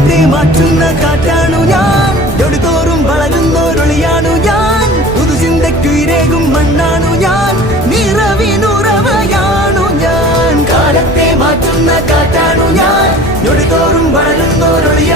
കാലത്തെ മാറ്റുന്ന കാറ്റാണു ഞാൻ, തൊടുതോറും വളരുന്നോരൊളിയാണു ഞാൻ, പുതുചിന്തയ്ക്കുയിരേകും മണ്ണാണു ഞാൻ, നിറവിനുറവയാണു ഞാൻ. കാലത്തെ മാറ്റുന്ന കാറ്റാണു ഞാൻ, തൊടുതോറും വളരുന്നോരൊളിയാണു